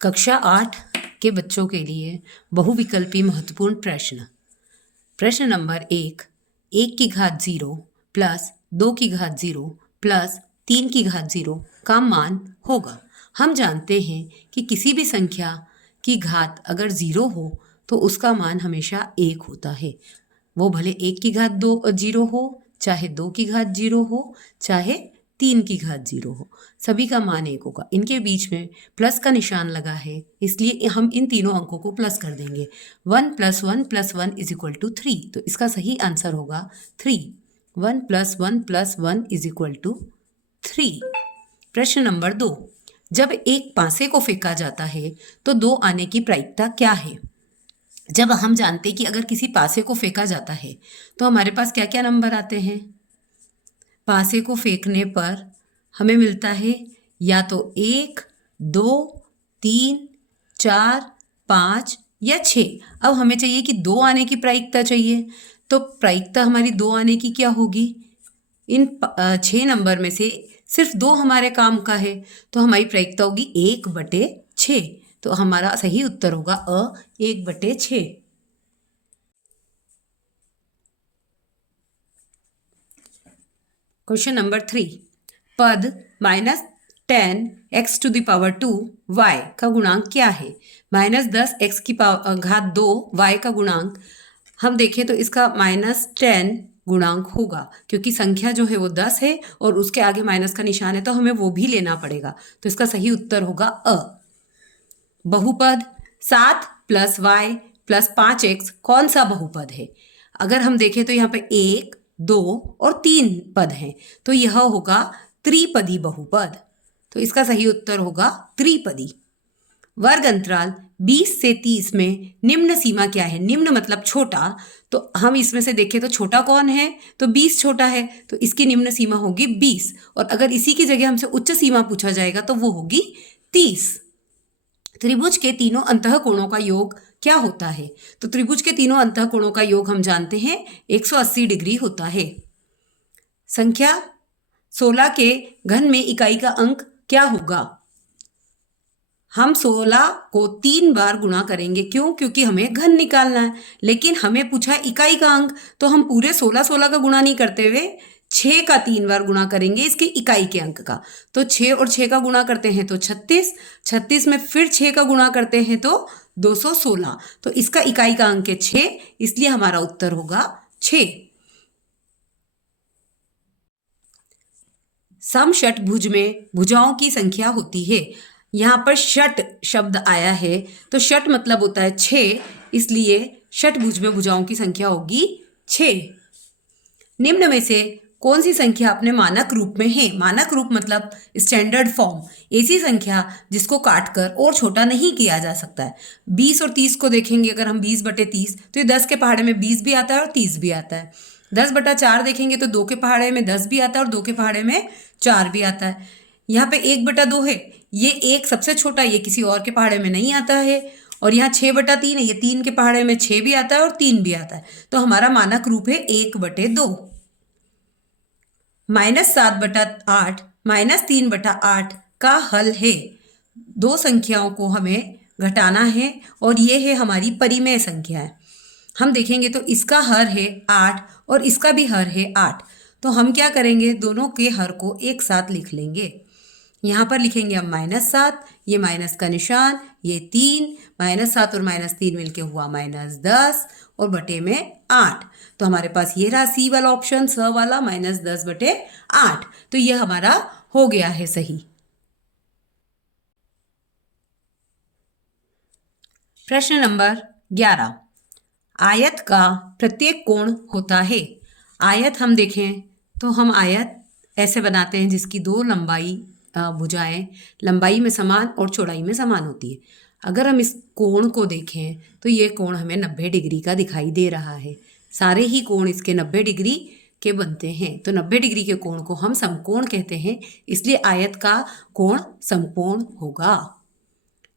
कक्षा 8 के बच्चों के लिए बहुविकल्पी महत्वपूर्ण प्रश्न। प्रश्न नंबर 1, 1 की घात 0 प्लस 2 की घात 0 प्लस 3 की घात 0 का मान होगा। हम जानते हैं कि किसी भी संख्या की घात अगर 0 हो तो उसका मान हमेशा 1 होता है। वो भले 1 की घात 0 हो, चाहे 2 की घात 0 हो, चाहे 3 की घात 0 हो, सभी का मान 1 होगा। इनके बीच में प्लस का निशान लगा है, इसलिए हम इन तीनों अंकों को प्लस कर देंगे। 1 + 1 + 1 = 3, तो इसका सही आंसर होगा 3। 1 + 1 + 1 = 3। प्रश्न नंबर 2, जब एक पासे को फेंका जाता है तो 2 आने की प्रायिकता क्या है? जब हम जानते हैं कि अगर किसी पासे को फेंका जाता है तो हमारे पास क्या क्या नंबर आते हैं? पासे को फेंकने पर हमें मिलता है या तो 1, 2, 3, 4, 5 या 6। अब हमें चाहिए कि 2 आने की प्रायिकता चाहिए, तो प्रायिकता हमारी 2 आने की क्या होगी? इन 6 नंबर में से सिर्फ 2 हमारे काम का है, तो हमारी प्रायिकता होगी 1/6। तो हमारा सही उत्तर होगा 1/6। क्वेश्चन नंबर 3, पद -10x⁻²y का गुणांक क्या है? -10x की घात 2 y का गुणांक हम देखें तो इसका -10 गुणांक होगा, क्योंकि संख्या जो है वो 10 है और उसके आगे माइनस का निशान है, तो हमें वो भी लेना पड़ेगा। तो इसका सही उत्तर होगा अ। बहुपद 7 + y + 5x कौन सा बहुपद है? अगर हम देखें तो यहाँ पे 1, 2 और 3 पद हैं, तो यह होगा त्रिपदी बहुपद। तो इसका सही उत्तर होगा त्रिपदी। वर्ग अंतराल 20 से 30 में निम्न सीमा क्या है? निम्न मतलब छोटा, तो हम इसमें से देखें तो छोटा कौन है? तो 20 छोटा है, तो इसकी निम्न सीमा होगी 20। और अगर इसी की जगह हमसे उच्च सीमा पूछा जाएगा तो वो होगी 30। त्रिभुज के तीनों अंतःकोणों का योग क्या होता है? तो त्रिभुज के तीनों अंतःकोणों का योग हम जानते हैं 180 डिग्री होता है। संख्या 16 के घन में इकाई का अंक क्या होगा? हम 16 को 3 बार गुणा करेंगे। क्यों? क्योंकि हमें घन निकालना है, लेकिन हमें पूछा इकाई का अंक, तो हम पूरे 16 का गुणा नहीं करते हुए 6 का 3 बार गुणा करेंगे इसके इकाई के अंक का। तो 6 और 6 का गुणा करते हैं तो 36, 36 में फिर 6 का गुणा करते हैं तो 216। तो इसका इकाई का अंक है 6, इसलिए हमारा उत्तर होगा 6। समषटभुज में भुजाओं की संख्या होती है। यहाँ पर षट शब्द आया है, तो षट मतलब होता है 6, इसलिए षटभुज में भुजाओं की संख्या होगी 6। निम्न में से कौन सी संख्या अपने मानक रूप में है? मानक रूप मतलब स्टैंडर्ड फॉर्म, ऐसी संख्या जिसको काटकर और छोटा नहीं किया जा सकता है। 20 और 30 को देखेंगे, अगर हम 20/30, तो ये 10 के पहाड़े में 20 भी आता है और 30 भी आता है। 10/4 देखेंगे तो 2 के पहाड़े में 10 भी आता है और 2 के पहाड़े में 4 भी आता है। यहाँ पे 1/2 है, ये 1 सबसे छोटा, ये किसी और के पहाड़े में नहीं आता है। और यहाँ 6/3 है, ये 3 के पहाड़े में 6 भी आता है और 3 भी आता है। तो हमारा मानक रूप है 1/2। -7/8 -3/8 का हल है। दो संख्याओं को हमें घटाना है और ये है हमारी परिमेय संख्या है। हम देखेंगे तो इसका हर है 8 और इसका भी हर है 8। तो हम क्या करेंगे, दोनों के हर को एक साथ लिख लेंगे। यहाँ पर लिखेंगे हम -7, ये माइनस का निशान, ये 3, -7 और -3 मिलके हुआ -10 और बटे में 8। तो हमारे पास ये रहा सी वाला ऑप्शन, स वाला, -10/8। तो ये हमारा हो गया है सही। प्रश्न नंबर 11, आयत का प्रत्येक कोण होता है। आयत हम देखें तो हम आयत ऐसे बनाते हैं जिसकी दो भुजाएं लंबाई में समान और चौड़ाई में समान होती है। अगर हम इस कोण को देखें तो ये कोण हमें 90 डिग्री का दिखाई दे रहा है। सारे ही कोण इसके 90 डिग्री के बनते हैं, तो 90 डिग्री के कोण को हम समकोण कहते हैं, इसलिए आयत का कोण समकोण होगा।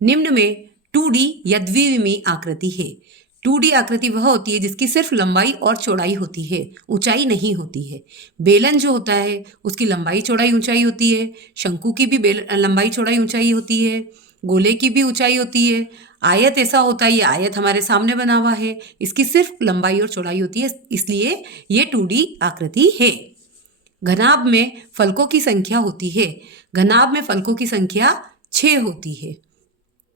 निम्न में 2D या द्विविमीय आकृति है। 2D आकृति वह होती है जिसकी सिर्फ लंबाई और चौड़ाई होती है, ऊंचाई नहीं होती है। बेलन जो होता है उसकी लंबाई चौड़ाई ऊंचाई होती है, शंकु की भी लंबाई चौड़ाई ऊंचाई होती है, गोले की भी ऊंचाई होती है। आयत ऐसा होता है, ये आयत हमारे सामने बना हुआ है, इसकी सिर्फ लंबाई और चौड़ाई होती है, इसलिए ये 2D आकृति है। घनाभ में फलकों की संख्या होती है। घनाभ में फलकों की संख्या 6 होती है।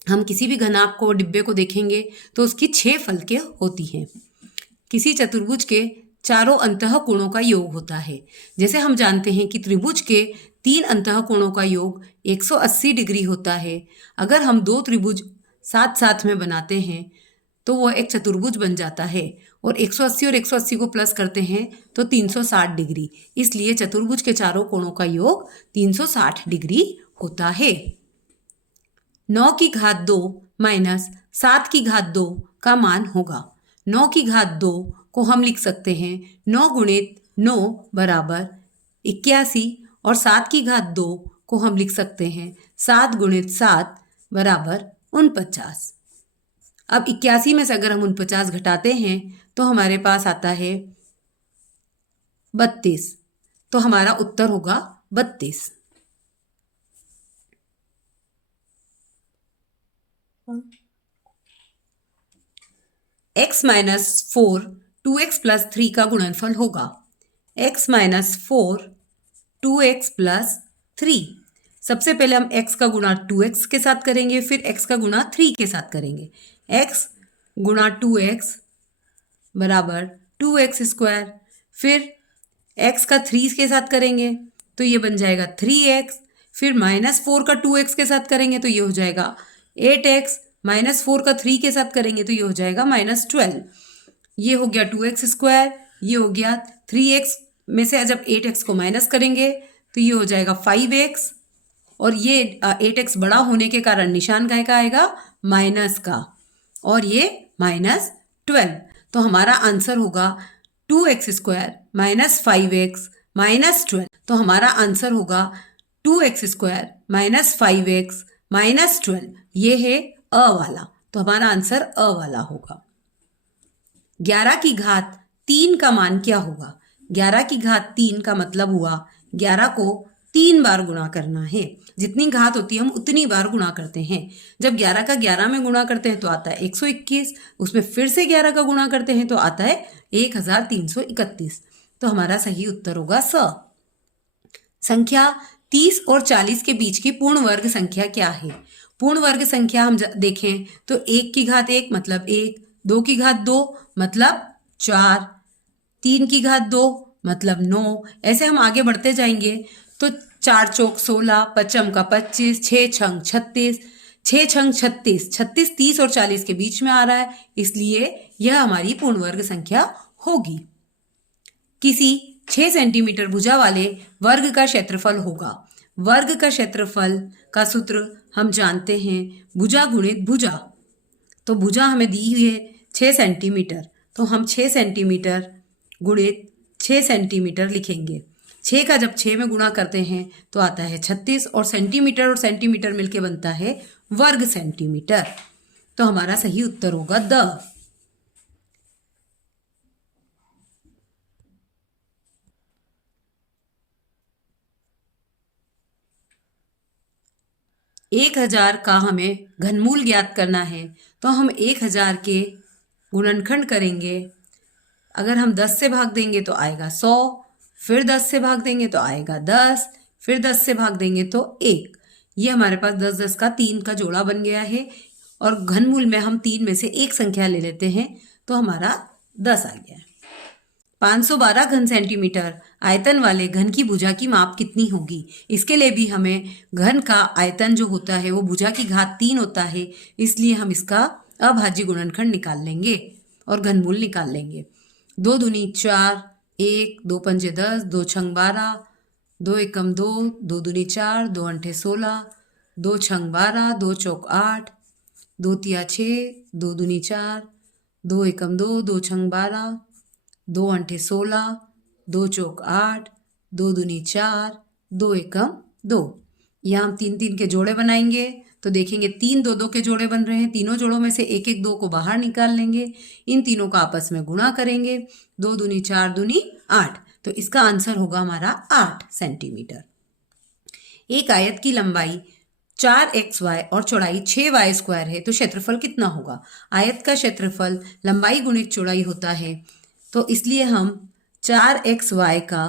हम किसी भी घनाभ को, डिब्बे को देखेंगे तो उसकी 6 फलकें होती हैं। किसी चतुर्भुज के चारों अंतःकोणों का योग होता है। जैसे हम जानते हैं कि त्रिभुज के 3 अंतःकोणों का योग 180 डिग्री होता है। अगर हम 2 त्रिभुज साथ साथ में बनाते हैं तो वो एक चतुर्भुज बन जाता है, और 180 और 180 को प्लस करते हैं तो 360 डिग्री। इसलिए चतुर्भुज के चारों कोणों का योग 360 डिग्री होता है। 9 की घात 2 माइनस 7 की घात 2 का मान होगा। 9 की घात 2 को हम लिख सकते हैं 9 गुणित 9 बराबर 81, और 7 की घात 2 को हम लिख सकते हैं 7 गुणित 7 बराबर 49। अब 81 में से अगर हम 49 घटाते हैं तो हमारे पास आता है 32, तो हमारा उत्तर होगा 32। x माइनस 4 2x प्लस 3 का गुणनफल होगा। x minus 4 2x plus 3। सबसे पहले हम x का गुणा 2x के साथ करेंगे, फिर x का गुणा 3 के साथ करेंगे। x गुणा 2x बराबर 2x स्क्वायर, फिर x का 3 के साथ करेंगे तो ये बन जाएगा 3x, फिर माइनस 4 का 2x के साथ करेंगे तो ये हो जाएगा 8x, माइनस 4 का 3 के साथ करेंगे तो ये हो जाएगा माइनस 12। ये हो गया 2x स्क्वायर, ये हो गया 3x में से जब 8x को माइनस करेंगे तो ये हो जाएगा 5x, और ये 8x बड़ा होने के कारण निशान काय का आएगा, माइनस का, और ये माइनस 12। तो हमारा आंसर होगा 2x square minus 5x minus 12। तो हमारा आंसर होगा 2x square minus 5x minus 12। ये है अ वाला, तो हमारा आंसर अ वाला होगा। 11 की घात 3 का मान क्या होगा? 11 की घात 3 का मतलब हुआ 11 को 3 बार गुणा करना है। जितनी घात होती है हम उतनी बार गुणा करते हैं। जब 11 का 11 में गुणा करते हैं तो आता है 121, उसमें फिर से 11 का गुणा करते हैं तो आता है 1331। तो हमारा सही उत्तर होगा स। संख्या 30 और 40 के बीच की पूर्ण वर्ग संख्या क्या है? पूर्ण वर्ग संख्या हम देखें तो 1 की घात 1 मतलब 1, 2 की घात 2 मतलब 4, 3 की घात 2 मतलब 9। ऐसे हम आगे बढ़ते जाएंगे तो 4 चौक 16, पचम का 25, 6 छंग 36, 6 छंग 36, 36 30 और 40 के बीच में आ रहा है, इसलिए यह हमारी पूर्ण वर्ग संख्या होगी। किसी 6 सेंटीमीटर भुजा वाले वर्ग का क्षेत्रफल होगा। वर्ग का क्षेत्रफल का सूत्र हम जानते हैं, भुजा गुणित भुजा। तो भुजा हमें दी हुई है 6 सेंटीमीटर, तो हम 6 सेंटीमीटर गुणित 6 सेंटीमीटर लिखेंगे। 6 का जब 6 में गुणा करते हैं तो आता है 36, और सेंटीमीटर मिलके बनता है वर्ग सेंटीमीटर। तो हमारा सही उत्तर होगा द। एक 1000 का हमें घनमूल ज्ञात करना है, तो हम 1000 के गुणनखंड करेंगे। अगर हम 10 से भाग देंगे तो आएगा 100, फिर 10 से भाग देंगे तो आएगा 10, फिर 10 से भाग देंगे तो 1। ये हमारे पास 10 10 का 3 का जोड़ा बन गया है, और घनमूल में हम 3 में से एक संख्या ले लेते हैं तो हमारा 10 आ गया है। 512 घन सेंटीमीटर आयतन वाले घन की भुजा की माप कितनी होगी? इसके लिए भी हमें घन का आयतन जो होता है वो भुजा की घात 3 होता है, इसलिए हम इसका अभाज्य गुणनखंड निकाल लेंगे और घनमूल निकाल लेंगे। 2 दूनी 4, 1, 2 पंजे 10, 2 छंग 12, 2 एकम 2, 2 दूनी 4, 2 अंठे 16, 2 छंग 12, 2 चौक 8, 2 तिया 6, 2 दूनी 4, 2 एकम 2, 2 छंग 12, 2 अंठे 16, 2 चौक 8, 2 दूनी 4, 2 एकम 2। यहाँ हम 3 3 के जोड़े बनाएंगे तो देखेंगे 3 2 2 के जोड़े बन रहे हैं। तीनों जोड़ों में से एक एक 2 को बाहर निकाल लेंगे, इन तीनों का आपस में गुणा करेंगे। 2 दूनी 4 दूनी 8, तो इसका आंसर होगा हमारा 8 सेंटीमीटर। एक आयत की लंबाई 4xy और चौड़ाई 6y² है, तो क्षेत्रफल कितना होगा? आयत का क्षेत्रफल लंबाई गुणित चौड़ाई होता है, तो इसलिए हम 4xy का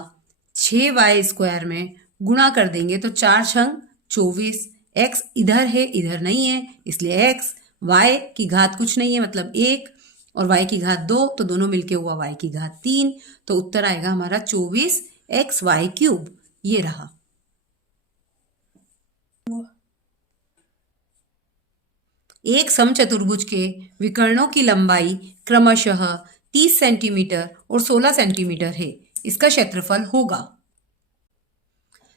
6y² में गुणा कर देंगे तो 4 छंग 24, x इधर है इधर नहीं है इसलिए x, y की घात कुछ नहीं है मतलब 1 और y की घात 2, तो दोनों मिलके हुआ y की घात 3, तो उत्तर आएगा हमारा 24xy³। ये रहा। एक समचतुर्भुज के विकर्णों की लंबाई क्रमशः 30 सेंटीमीटर और 16 सेंटीमीटर है, इसका क्षेत्रफल होगा।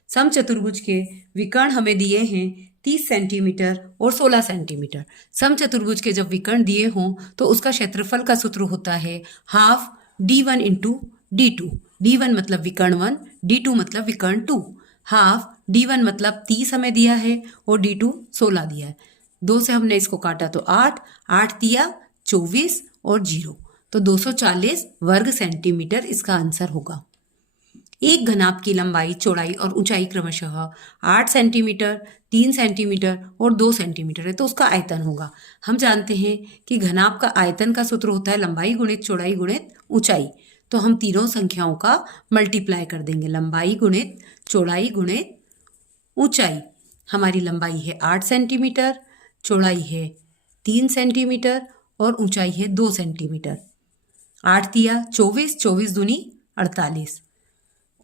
समचतुर्भुज के विकर्ण हमें दिए हैं 30 सेंटीमीटर और 16 सेंटीमीटर। समचतुर्भुज के जब विकर्ण दिए हों तो उसका क्षेत्रफल का सूत्र होता है half d1 into d2। d1 मतलब विकर्ण 1, d2 मतलब विकर्ण 2। हाफ d1 मतलब 30 हमें दिया है और d2 16 दिया है। 2 से हमने इसको काटा तो 8, 8 दिया 24 और 0, तो 240 वर्ग सेंटीमीटर इसका आंसर होगा। एक घनाभ की लंबाई चौड़ाई और ऊंचाई क्रमशः 8 सेंटीमीटर, 3 सेंटीमीटर और 2 सेंटीमीटर है, तो उसका आयतन होगा। हम जानते हैं कि घनाभ का आयतन का सूत्र होता है लंबाई गुणित चौड़ाई गुणित ऊंचाई, तो हम तीनों संख्याओं का मल्टीप्लाई कर देंगे, लंबाई गुणित चौड़ाई गुणित ऊंचाई। हमारी लंबाई है 8 सेंटीमीटर, चौड़ाई है 3 सेंटीमीटर और ऊंचाई है 2 सेंटीमीटर। 8 दिया 24, 24 दूनी 48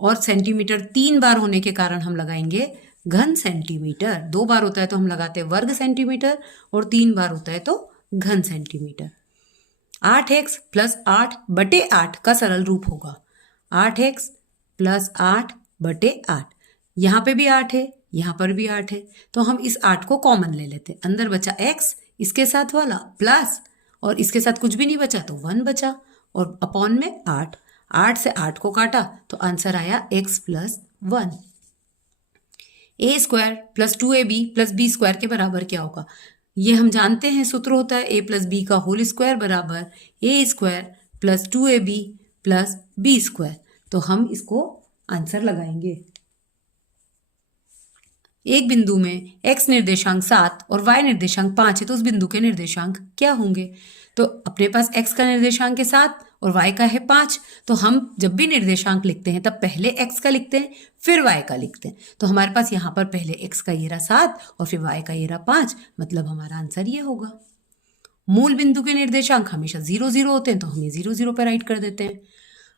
और सेंटीमीटर 3 बार होने के कारण हम लगाएंगे घन सेंटीमीटर। 2 बार होता है तो हम लगाते हैं वर्ग सेंटीमीटर और 3 बार होता है तो घन सेंटीमीटर। 8x + 8/8 का सरल रूप होगा 8x + 8/8। यहाँ पे भी 8 है, यहाँ पर भी 8 है, तो हम इस 8 को कॉमन ले लेते हैं। अंदर बचा x, इसके साथ वाला प्लस और इसके साथ कुछ भी नहीं बचा तो 1 बचा और अपॉन में 8। 8 से 8 को काटा तो आंसर आया x + 1। a² + 2ab + b² के बराबर क्या होगा? ये हम जानते हैं, सूत्र होता है a + b का होल स्क्वायर बराबर a² + 2ab + b²। तो हम इसको आंसर लगाएंगे। एक बिंदु में x निर्देशांक 7 और y निर्देशांक 5 है, तो उस बिंदु के निर्देशांक क्या होंगे? तो अपने पास x का निर्देशांक है 7 और y का है 5, तो हम जब भी निर्देशांक लिखते हैं तब पहले x का लिखते हैं फिर y का लिखते हैं। तो हमारे पास यहाँ पर पहले x का ये रहा 7 और फिर y का ये रहा 5, मतलब हमारा आंसर ये होगा। मूल बिंदु के निर्देशांक हमेशा 0 0 होते हैं, तो हम ये 0 0 पर राइट कर देते हैं।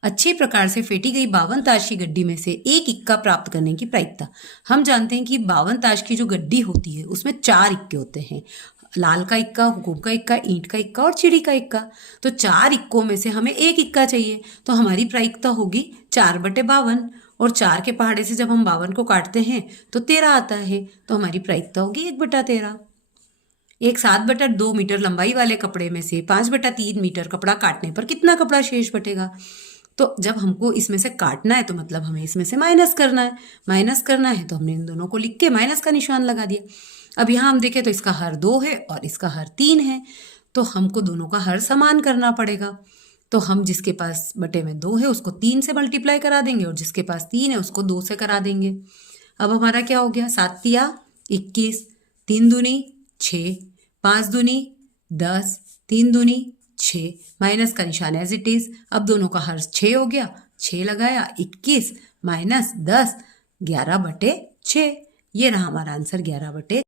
अच्छी प्रकार से फेंटी गई 52 ताश की गड्डी में से एक इक्का प्राप्त करने की प्रायिकता। हम जानते हैं कि 52 ताश की जो गड्डी होती है उसमें 4 इक्के होते हैं, लाल का इक्का, हुकुम का इक्का, ईंट का इक्का और चिड़ी का इक्का। तो 4 इक्कों में से हमें एक इक्का चाहिए, तो हमारी प्रायिकता होगी 4/52 और 4 के पहाड़े से जब हम 52 को काटते हैं तो 13 आता है, तो हमारी प्रायिकता होगी 1/13। एक 7/2 मीटर लंबाई वाले कपड़े में से 5/3 मीटर कपड़ा काटने पर कितना कपड़ा शेष बचेगा? तो जब हमको इसमें से काटना है तो मतलब हमें इसमें से माइनस करना है। माइनस करना है तो हमने इन दोनों को लिख के माइनस का निशान लगा दिया। अब यहाँ हम देखें तो इसका हर 2 है और इसका हर 3 है, तो हमको दोनों का हर समान करना पड़ेगा। तो हम जिसके पास बटे में 2 है उसको 3 से मल्टीप्लाई करा देंगे और जिसके पास 3 है उसको 2 से करा देंगे। अब हमारा क्या हो गया? 7 तिया 21, 3 दूनी 6, 5 दूनी 10, 3 दूनी 6, माइनस का निशान एज इट इज। अब दोनों का हर 6 हो गया, 6 लगाया 21 - 10, 11/6। ये रहा हमारा आंसर 11/6।